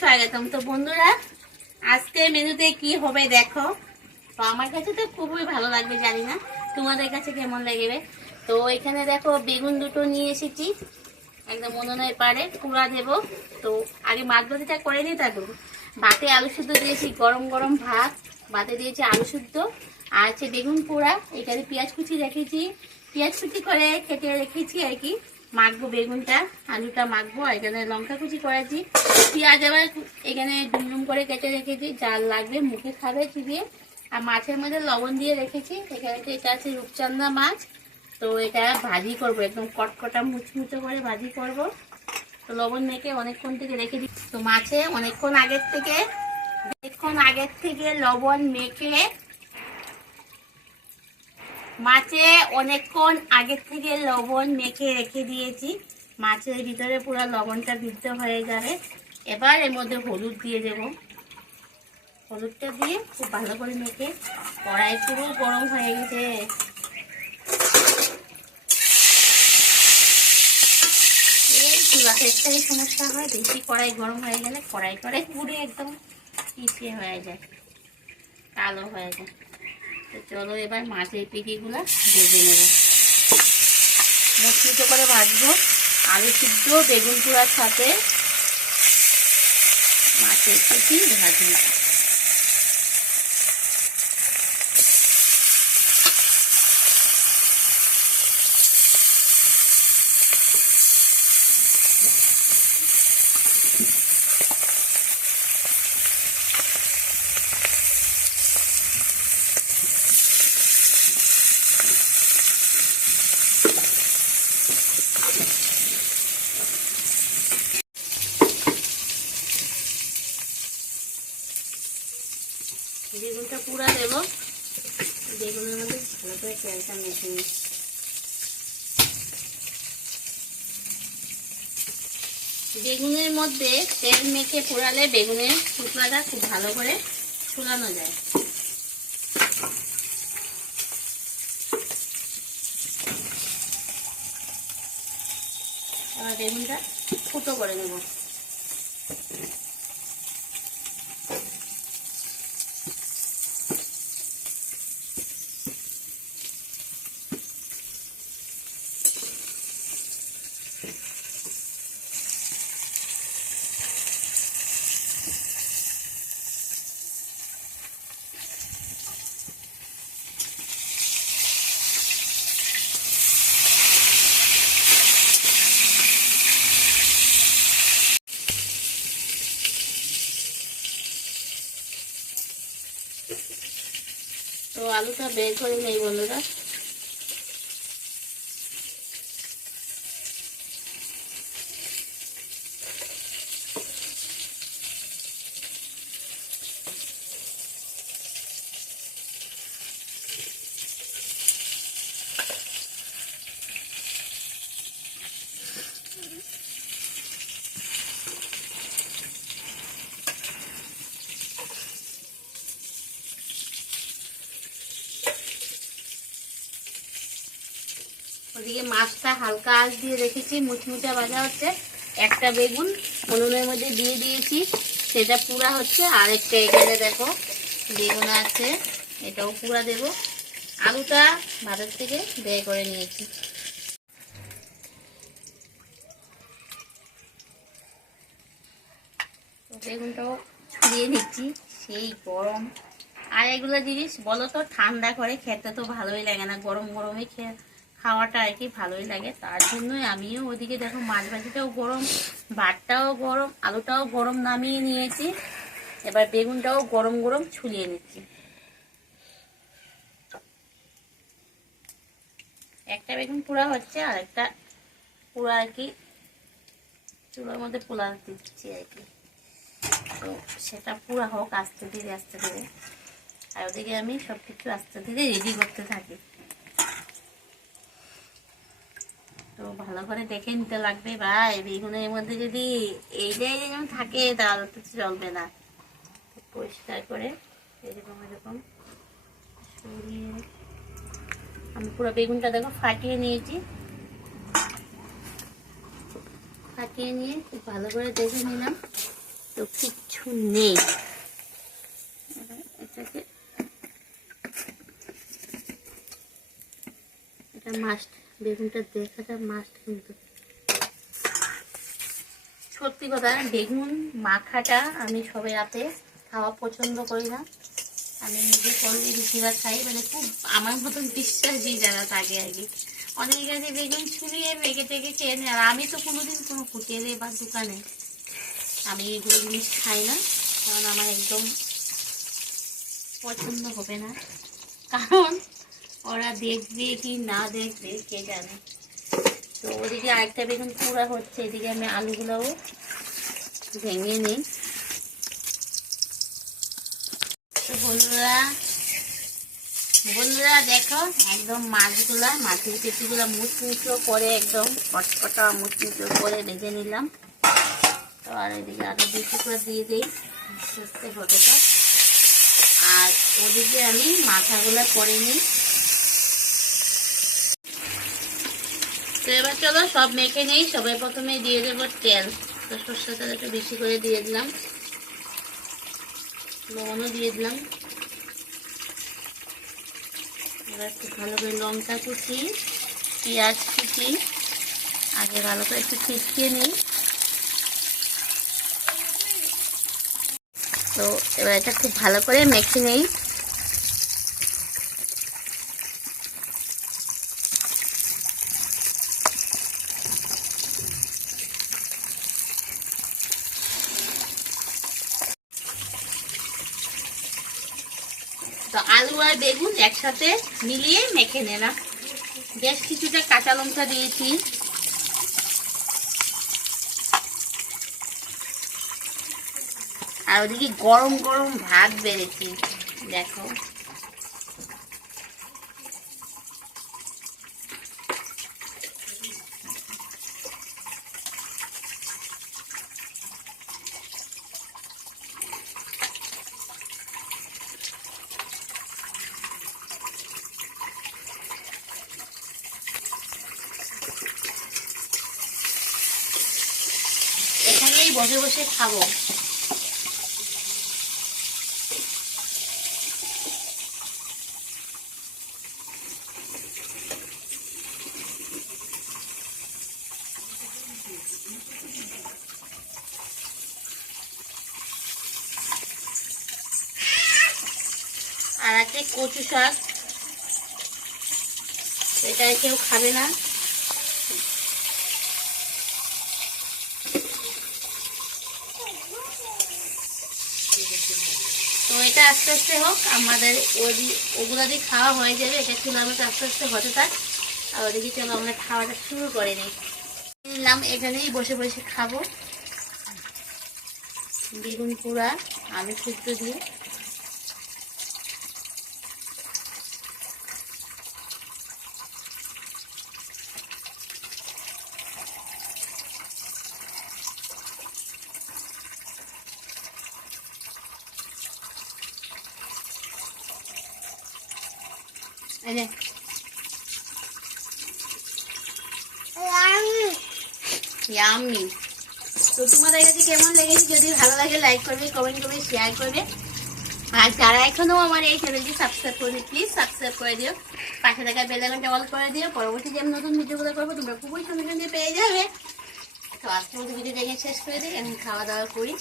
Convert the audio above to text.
স্বাগতম। তো বন্ধুরা, আজকে মেনুতে কি হবে দেখো। তো আমার কাছে তো খুবই ভালো লাগবে, জানি না তোমাদের কাছে কেমন লাগবে। তো এখানে দেখো বেগুন দুটো নিয়ে এসেছি, একদম উনুনের পাড়ে পুরা দেবো। তো আগে মাছ ভাজিটা করে নিই, তারপর ভাতে আলু সিদ্ধ দিয়েছি, গরম গরম ভাত, ভাতে দিয়েছি আলু সিদ্ধ আর আছে বেগুন পোড়া। এখানে পেঁয়াজ কুচি রেখেছি, পেঁয়াজ কুচি করে কেটে রেখেছি আর কি। মাখবো বেগুনটা, আলুটা মাখবো। এখানে লঙ্কা কুচি করেছি, পেঁয়াজ আবার এখানে ডুম করে কেটে রেখেছি, জাল লাগবে মুখে খাবে চিবিয়ে। আর মাছের মধ্যে লবণ দিয়ে রেখেছি। এখানে এটা আছে রূপচাঁদা মাছ। তো এটা ভাজি করবো, একদম কটকটা মুচমুচো করে ভাজি করব। তো লবণ মেখে অনেকক্ষণ থেকে রেখে দিই। তো মাছে অনেকক্ষণ আগের থেকে লবণ মেখে, মাছে অনেকক্ষণ আগের থেকে লবণ মেখে রেখে দিয়েছি। মাছের ভিতরে পুরো লবণটা বিদ্ধ হয়ে যাবে। এবার এর মধ্যে হলুদ দিয়ে দেব। হলুদটা দিয়ে খুব ভালো করে মেখে, কড়াই পুরো গরম হয়ে গেছে। এই চুলাতে একটাই সমস্যা হয়, বেশি কড়াই গরম হয়ে গেলে কড়াই পুড়ে একদম পিছিয়ে হয়ে যায়, কালো হয়ে যায়। তো চলো এবার মাছের পিটিগুলো ভেজে নেব, মুচমুচো করে ভাজবো। আলু সিদ্ধ বেগুন পোড়ার সাথে মাছের পিটি ভাজি। বেগুনটা পুরা দেব, বেগুনের মধ্যে ভালো করে তেলটা মেখে নিই। বেগুনের মধ্যে তেল মেখে পোড়ালে বেগুনের টুকরাটা খুব ভালো করে ছুলানো যায়। এবার বেগুনটা ফুটো করে নেব। তো আলুটা বের করে নেই বন্ধুরা। ওদিকে মাছটা হালকা আঁচ দিয়ে রেখেছি, মুচমুচা ভাজা হচ্ছে। একটা বেগুন উনুনের মধ্যে দিয়ে দিয়েছি, সেটা পুরা হচ্ছে। আর একটা এখানে দেখো বেগুন আছে, এটাও পুরা দেব। আলুটা ভাতের থেকে বের করে নিয়েছি। বেগুনটাও ছুঁড়িয়ে নিচ্ছি, সেই গরম। আর এগুলো জিনিস বলো তো ঠান্ডা করে খেতে তো ভালোই লাগে না, গরম গরমে খাওয়াটা আর কি ভালোই লাগে। তার জন্যই আমিও ওদিকে দেখো মাছ ভাজিটাও গরম, ভাতটাও গরম, আলুটাও গরম নামিয়ে নিয়েছি। এবার বেগুনটাও গরম গরম ছুলিয়ে নিচ্ছি। একটা বেগুন পোড়া হচ্ছে, আর একটা পোড়া আর কি চুলার মধ্যে পোড়া দিচ্ছি আর কি। তো সেটা পুরা হোক আস্তে ধীরে আস্তে ধীরে। আর ওদিকে আমি সবকিছু আস্তে ধীরে রেডি করতে থাকি। তো ভালো করে দেখে নিতে লাগবে ভাই, বেগুনের মধ্যে যদি এইটাই যেমন থাকে তাহলে তো চলবে না। পরিষ্কার করে এরকম এরকম সরিয়ে আমি পুরো বেগুনটা দেখো ফাটিয়ে নিয়েছি। ফাটিয়ে নিয়ে খুব ভালো করে দেখে নিলাম তো কিচ্ছু নেই। এটাকে এটা মাস্ট, বেগুনটা দেখাটা মাস্ট। কিন্তু সত্যি কথা, বেগুন মাখাটা আমি সবে রাতে খাওয়া পছন্দ করি না। আমি নিজে করলে বেশিরভাগ খাই, মানে খুব আমার মতন বিশ্বাসী যারা থাকে আর কি। অনেকে আছে বেগুন ছুরিয়ে মেখে টেকে খেয়ে নেয়, আর আমি তো কোনোদিন কোনো হোটেলে বা দোকানে আমি এগুলো জিনিস খাই না, কারণ আমার একদম পছন্দ হবে না। কারণ ওরা দেখবে কি না দেখবে কে জানে। তো ওদিকে আরেকটা বেগুন পুরা হচ্ছে, এদিকে আমি আলুগুলোও ভেঙে নিই। তো বন্ধুরা দেখো, একদম মাছের পেটিগুলো মুচমুচো করে, একদম কটকটা মুচমুচো করে ভেজে নিলাম। তো আর এদিকে আরো বেশি করে দিয়ে দিই সর্ষে ফোটাটা, আর ওদিকে আমি মাথাগুলো করে নিই। তো এবার চলো সব মেখে নিই। সবাই প্রথমে দিয়ে দেবো তেল। তো সর্ষের তেল একটু বেশি করে দিয়ে দিলাম, লবণও দিয়ে দিলাম। এবার খুব ভালো করে লঙ্কা কুচি, পেঁয়াজ কুচি আগে ভালো করে একটু ছিটিয়ে নিই। তো এবার এটা খুব ভালো করে মেখে নিই। তো আলু আর বেগুন একসাথে মিলিয়ে মেখে নিলাম। বেশ কিছুটা কাঁচা লঙ্কা দিয়েছি। আর ওদিকে গরম গরম ভাত বেড়েছি দেখো। এখানেই বসে বসে খাবো। আর আছে কচু শাক, এটা কেউ খাবে না। তো এটা আস্তে আস্তে হোক, আমাদের ওগুলা দিয়ে খাওয়া হয়ে যাবে। এটা চুলা আমাকে আস্তে আস্তে হতে থাক। আর ওদিকে চলো আমরা খাওয়াটা শুরু করে নিলাম। এখানেই বসে বসে খাবো বেগুন পোড়া আলু সিদ্ধ দিয়ে। ইয়াম্মি। তো তোমাদের কাছে কেমন লেগেছে? যদি ভালো লাগে লাইক করবে, কমেন্ট করবে, শেয়ার করবে। আর যারা এখনো আমার এই চ্যানেলটি সাবস্ক্রাইব করবে প্লিজ সাবস্ক্রাইব করে দিও। পাশে থাকা বেল আইকনটা অল করে দিও। পরবর্তী যে আমি নতুন ভিডিওগুলো করবো তোমরা খুবই সঙ্গে সঙ্গে পেয়ে যাবে। তো আজকে মতো ভিডিও দেখে শেষ করে দিই, আমি খাওয়া দাওয়া করি।